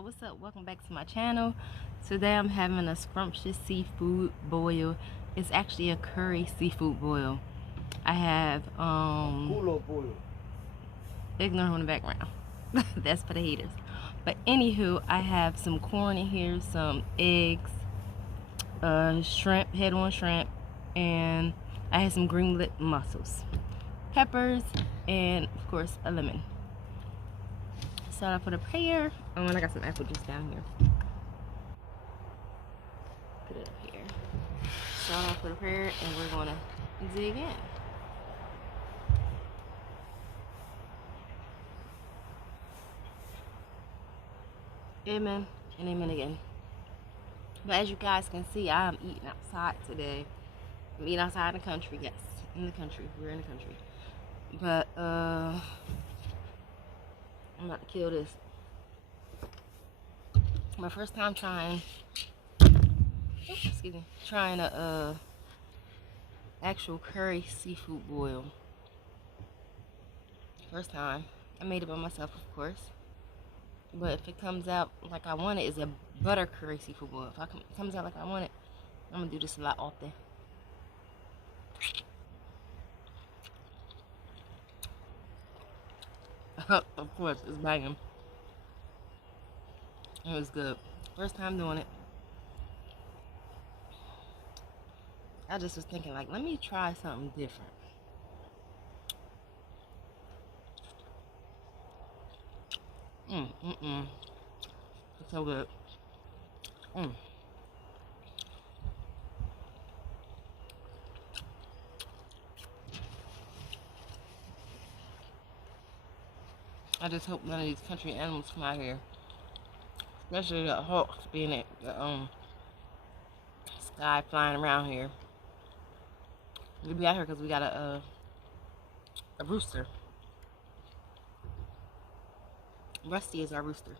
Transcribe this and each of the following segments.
What's up? Welcome back to my channel. Today I'm having a scrumptious seafood boil. It's actually a curry seafood boil. I have ignore who in the background. That's for the haters. But anywho, I have some corn in here, some eggs, shrimp, head on shrimp, and I have some green lip mussels, peppers, and of course a lemon. Start off with a prayer. Oh, and I got some apple juice down here. Put it up here. Start off with a prayer, and we're gonna dig in. Amen and amen again. But as you guys can see, I'm eating outside today. I'm eating outside in the country, yes. In the country. We're in the country. But I'm about to kill this. My first time trying a actual curry seafood boil. First time. I made it by myself, of course. But if it comes out like I want it, it's a butter curry seafood boil. If it comes out like I want it, I'm gonna do this a lot often. Of course, it's banging. It was good. First time doing it. I just was thinking, like, let me try something different. It's so good. I just hope none of these country animals come out here. Especially the hawks being at the sky flying around here. We'll be out here because we got a rooster. Rusty is our rooster.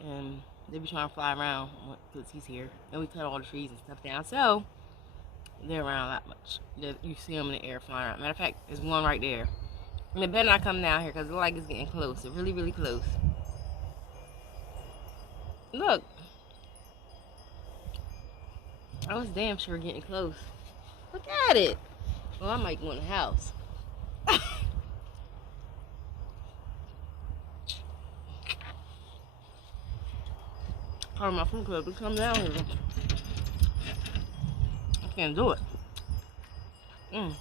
And they be trying to fly around because he's here. And we cut all the trees and stuff down. So, they're around that much. You see them in the air flying around. Matter of fact, there's one right there. And it better not come down here because it looks like it's getting close. It's really, really close. Look. I was damn sure getting close. Look at it. Well, I might go in the house. Part of my food club to come down here. I can't do it. I'm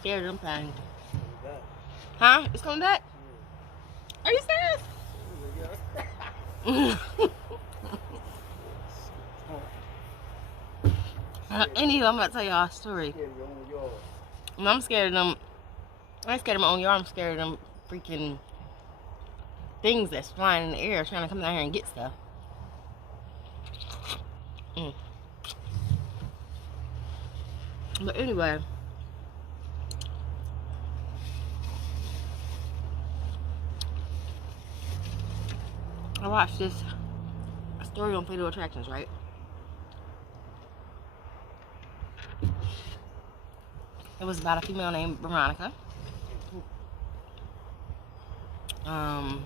scared of them things. Huh? It's coming back? Are you serious? Anywho, I'm about to tell y'all a story. I'm scared of them. I ain't scared of my own yard. I'm scared of them freaking things that's flying in the air trying to come down here and get stuff. But anyway, I watched this story on Fatal Attractions, right? It was about a female named Veronica. And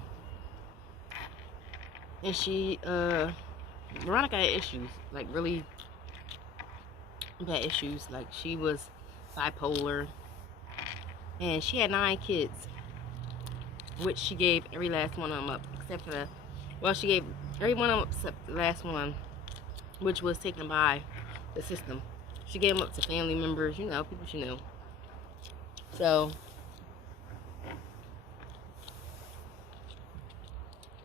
she, Veronica had issues, like really bad issues. Like she was bipolar, and she had 9 kids, which she gave every last one of them up, except for the, well, she gave every one of them except the last one, which was taken by the system. She gave them up to family members, you know, people she knew. So,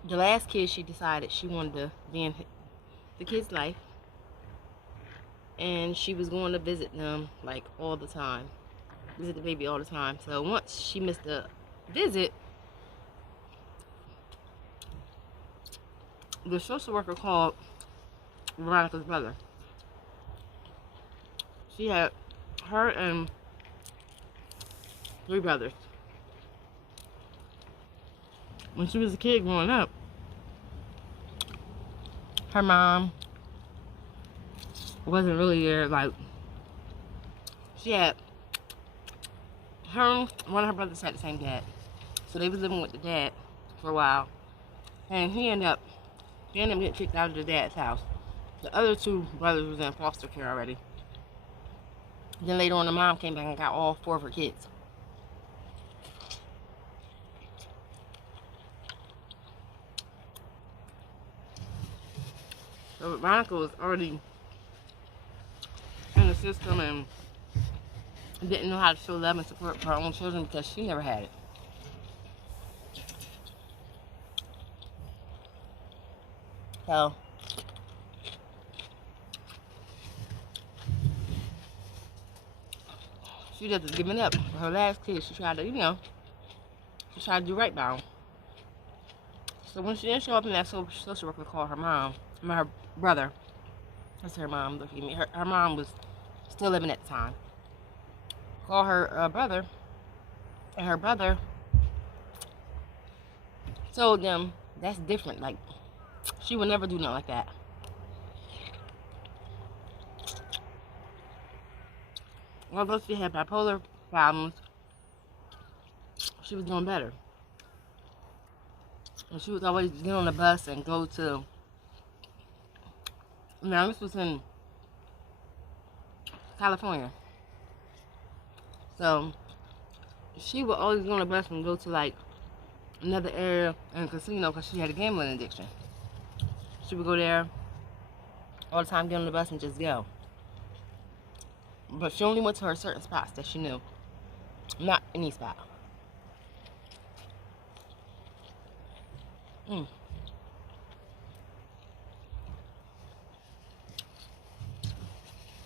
the last kid, she decided she wanted to be in the kid's life. And she was going to visit them, like, all the time. Visit the baby all the time. So, once she missed a visit, the social worker called Veronica's brother. She had her and 3 brothers. When she was a kid growing up, her mom wasn't really there, like, She had her, one of her brothers had the same dad. So they was living with the dad for a while. And he ended up getting kicked out of the dad's house. The other two brothers was in foster care already. Then later on, the mom came back and got all 4 of her kids. So Veronica was already in the system and didn't know how to show love and support for her own children because she never had it. So she just giving up. Her last kid, she tried to, she tried to do right by him. So when she didn't show up in that social worker called her mom, her brother, that's her mom, looking at me. Her mom was still living at the time. Called her brother, and her brother told them that's different. Like, she would never do nothing like that. Although she had bipolar problems, she was doing better. And she was always get on the bus and go to, now this was in California. So she would always go on the bus and go to like another area in a casino because she had a gambling addiction. She would go there all the time, get on the bus and just go. But she only went to her certain spots that she knew. Not any spot.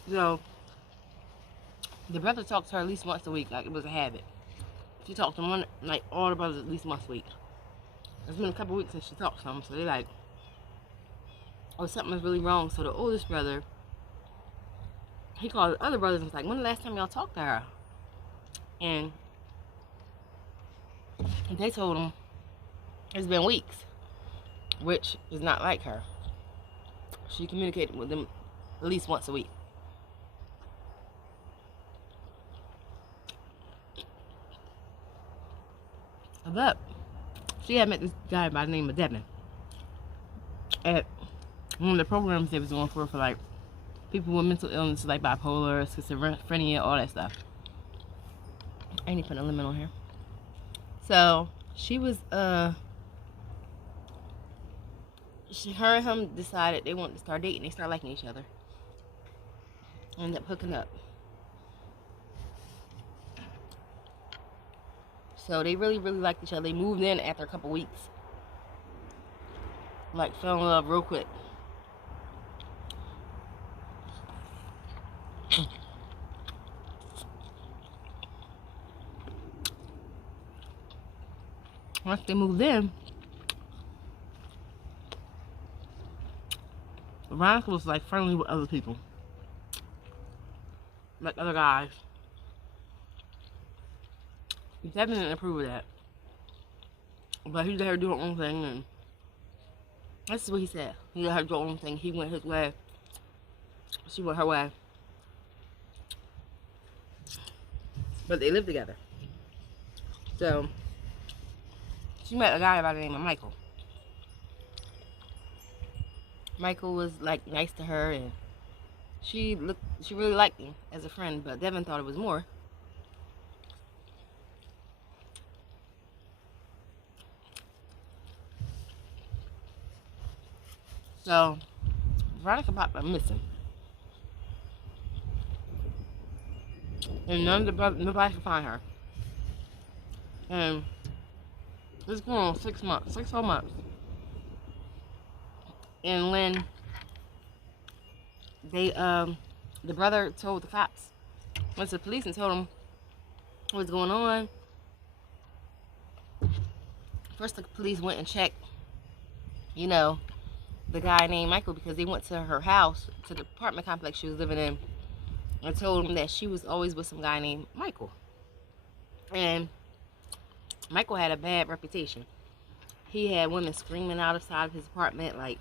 So the brother talked to her at least once a week, like it was a habit. She talked to one, like all the brothers at least once a week. It's been a couple weeks since she talked to them, so they're like, oh, something's really wrong. So the oldest brother, he called the other brothers and was like, when the last time y'all talked to her? And they told him it's been weeks, which is not like her. She communicated with them at least once a week. But she had met this guy by the name of Devin at one of the programs they was doing for like people with mental illness, like bipolar, schizophrenia, all that stuff. I ain't putting a limit on here. So she was her and him decided they wanted to start dating. They started liking each other. Ended up hooking up. So they really, really liked each other. They moved in after a couple weeks. Like, fell in love real quick. Once they moved in, Veronica was like friendly with other people. Like other guys. Devin didn't approve of that. But he let her do her own thing, and that's what he said. He let her do her own thing. He went his way. She went her way. But they lived together. So she met a guy by the name of Michael. Michael was like nice to her, and she really liked him as a friend, but Devin thought it was more. So Veronica popped up missing, and nobody could find her. And it's going on 6 months, 6 whole months. And when they, the brother told the cops, went to the police and told them what's going on. First, the police went and checked, the guy named Michael, because they went to her house, to the apartment complex she was living in, and told him that she was always with some guy named Michael. And Michael had a bad reputation. He had women screaming outside of his apartment, like,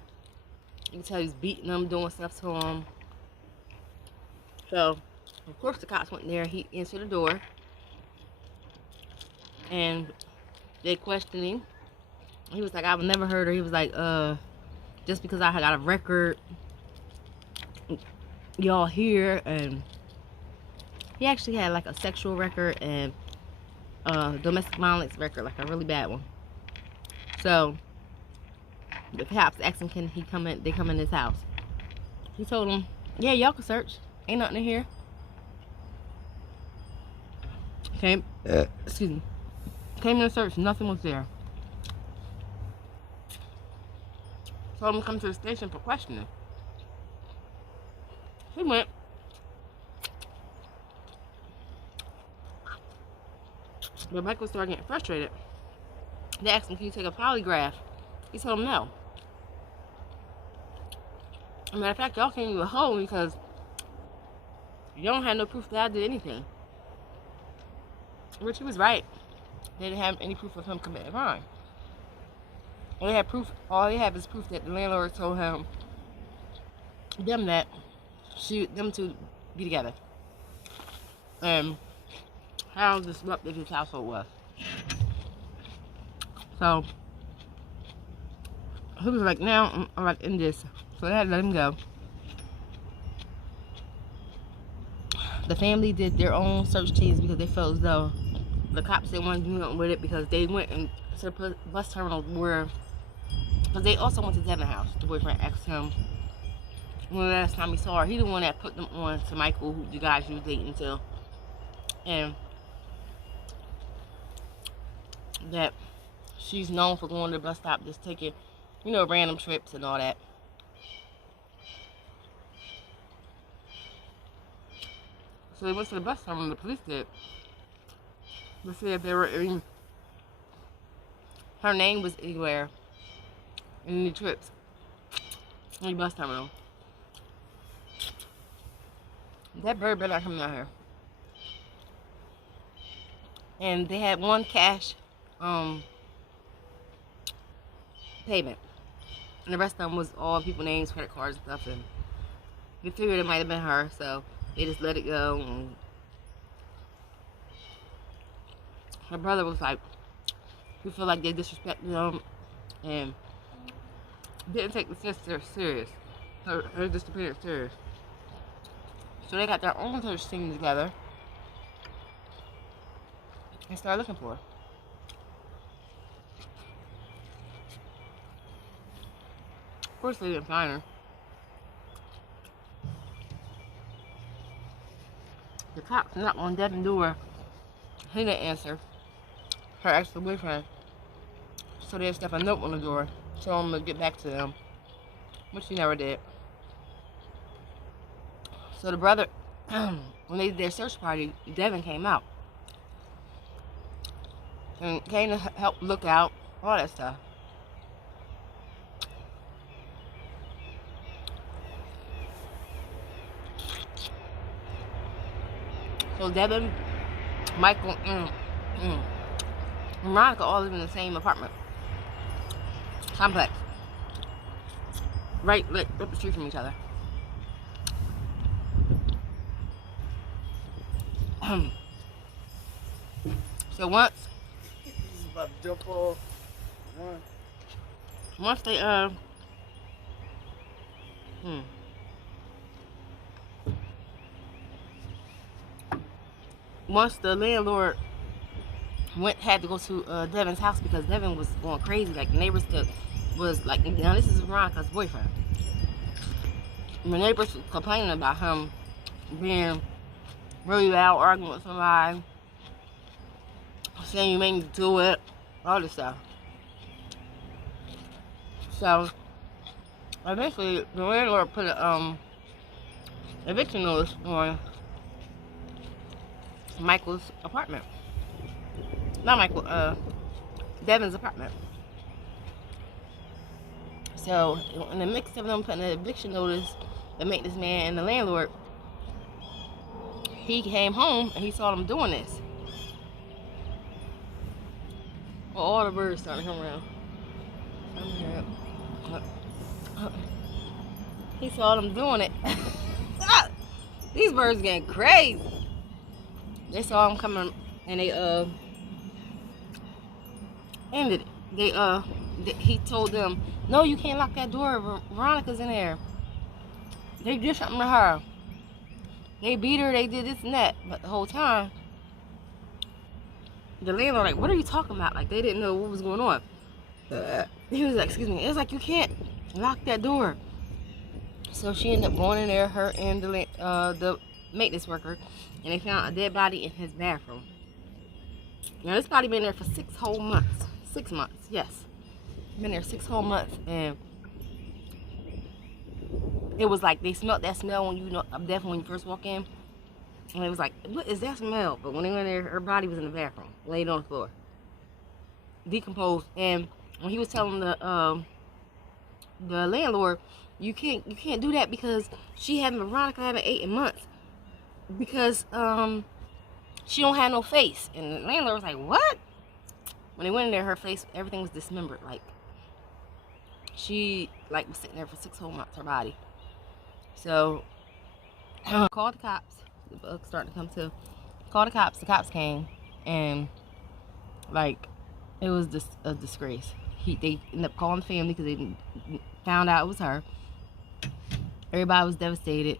you can tell he was beating them, doing stuff to them. So Of course, the cops went there. He answered the door, and they questioned him. He was like, "I've never heard her." He was like, just because I got a record, y'all here." And he actually had like a sexual record and domestic violence record, like a really bad one. So the cops asked him, "Can he come in?" They come in his house. He told them, "Yeah, y'all can search. Ain't nothing in here." Excuse me. Came in and searched. Nothing was there. Told him to come to the station for questioning. He went. But Michael started getting frustrated. They asked him, "Can you take a polygraph?" He told them no. As a matter of fact, y'all can't even hold me because you don't have no proof that I did anything. Which he was right. They didn't have any proof of him committing a crime. All they had proof. All they have is proof that the landlord told them that them two be together, and how disruptive his household was. So he was like, "Now I'm like in this," so they had to let him go. The family did their own search teams because they felt as though the cops didn't want to do nothing with it, because they went to the bus terminal where, because they also went to Devin's house. The boyfriend asked him when the last time he saw her. He the one that put them on to Michael, who the guy she was dating to, and that she's known for going to the bus stop, just taking, random trips and all that. So they went to the bus terminal, the police did. They said they were in, her name was anywhere in any trips in the bus terminal. That bird better not come out here. And they had one cash payment, and the rest of them was all people names, credit cards and stuff, and they figured it might have been her, so they just let it go. And her brother was like, we feel like they disrespected them and didn't take the sister serious, her disappearance serious. So they got their own search team together and started looking for her. Of course they didn't find her. The cops knocked on Devin's door. He didn't answer. Her ex-boyfriend. So they stuck a note on the door, telling him to get back to them, which he never did. So the brother, when they did their search party, Devin came out and came to help look out, all that stuff. So Devin, Michael, and Veronica all live in the same apartment complex, right up the street from each other. So once they once the landlord had to go to Devin's house because Devin was going crazy. Like, the neighbors was like, now this is Veronica's boyfriend. The neighbors was complaining about him being really loud, arguing with somebody, saying you made me do it, all this stuff. So eventually the landlord put a eviction notice on Michael's apartment. Not Michael, Devin's apartment. So in the mix of them putting an eviction notice to make this man and the landlord, he came home and he saw them doing this. Well, all the birds starting to come around. He saw them doing it. These birds getting crazy. They saw him coming and they ended it. He told them, no, you can't lock that door. Veronica's in there. They did something to her. They beat her, they did this and that. But the whole time, the landlord like, what are you talking about? Like, they didn't know what was going on. He was like, excuse me. It was like, you can't lock that door. So she ended up going in there, her and the maintenance worker, and they found a dead body in his bathroom. Now, this body been there for 6 whole months. 6 months, yes. Been there 6 whole months, and it was like they smelled that smell when definitely when you first walk in. And it was like, what is that smell? But when they went in there, her body was in the bathroom, laid on the floor, decomposed. And when he was telling the landlord, you can't do that because Veronica haven't ate in months because she don't have no face. And the landlord was like, what? When they went in there, her face, everything was dismembered. Like, she was sitting there for 6 whole months, her body. So called the cops. The bug's starting to come too. Called the cops. The cops came, and it was just a disgrace. They ended up calling the family because they found out it was her. Everybody was devastated.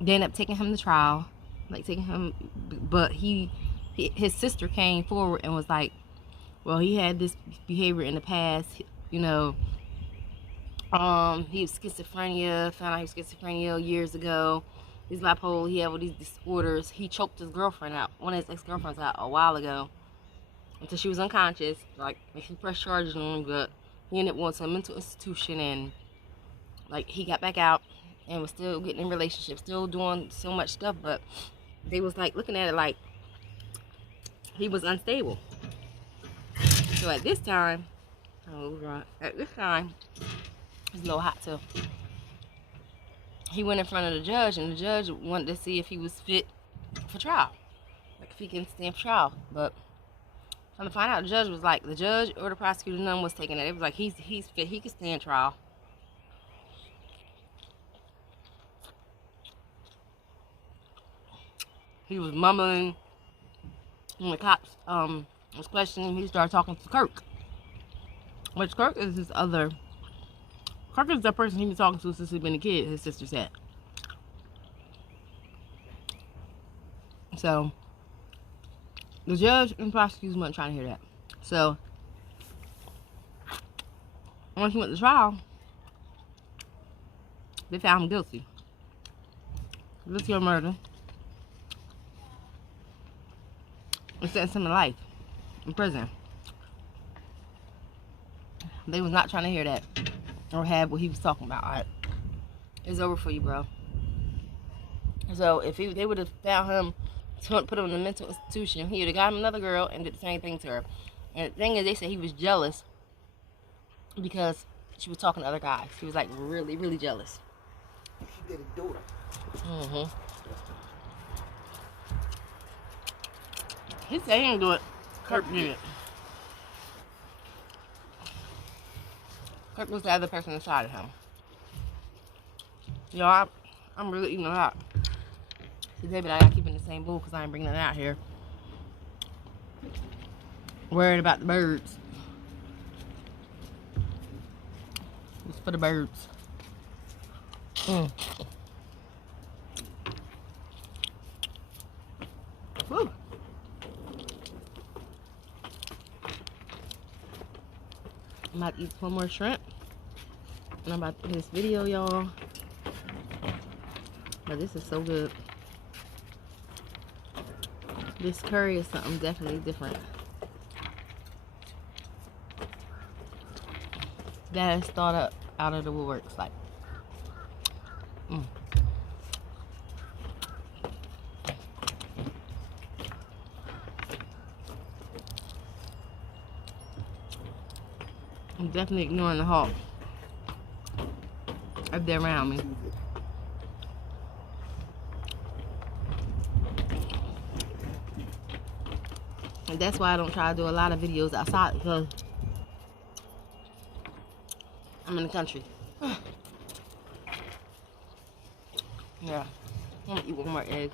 They ended up taking him to trial, but his sister came forward and was like, well, he had this behavior in the past, he was schizophrenia, found out he was schizophrenia years ago. He's bipolar, he had all these disorders. He choked his girlfriend out, one of his ex-girlfriends out a while ago, until she was unconscious. He pressed charges on him, but he ended up going to a mental institution, and he got back out and was still getting in relationships, still doing so much stuff, but they was looking at it like he was unstable. So at this time, it's a little hot too. He went in front of the judge, and the judge wanted to see if he was fit for trial, if he can stand for trial. But trying to find out, the judge or the prosecutor, none was taking it. It was like he's fit, he can stand trial. He was mumbling when the cops was questioning him. He started talking to Kirk, which Kirk is the person he was talking to since he'd been a kid, his sister said. So the judge and prosecutors weren't trying to hear that. So when he went to trial, they found him guilty of murder, and sentenced him to life in prison. They was not trying to hear that or have what he was talking about. All right, it's over for you, bro. So if they would have found him, put him in a mental institution, he would have got him another girl and did the same thing to her. And the thing is, they said he was jealous because she was talking to other guys. He was really, really jealous. She did a daughter. Mm-hmm. He said he didn't do it. Kirk did it. Kirk was the other person inside of him. Y'all, I'm really eating a lot. See, David, I gotta keep it in the same bowl because I ain't bringing it out here. Worried about the birds. It's for the birds. Woo. I'm about to eat one more shrimp, and I'm about to end this video, y'all. But this is so good. This curry is something definitely different. That is thought up out of the woodworks, I'm definitely ignoring the hawk if they're around me. And that's why I don't try to do a lot of videos outside, because I'm in the country. Yeah. I'm gonna eat one more egg.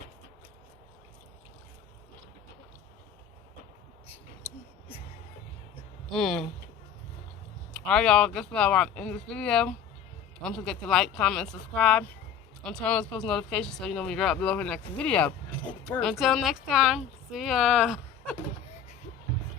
Alright, y'all. Guess what I want in this video. Don't forget to like, comment, subscribe, and turn on those post notifications so you know when we upload the next video. Until next time, see ya.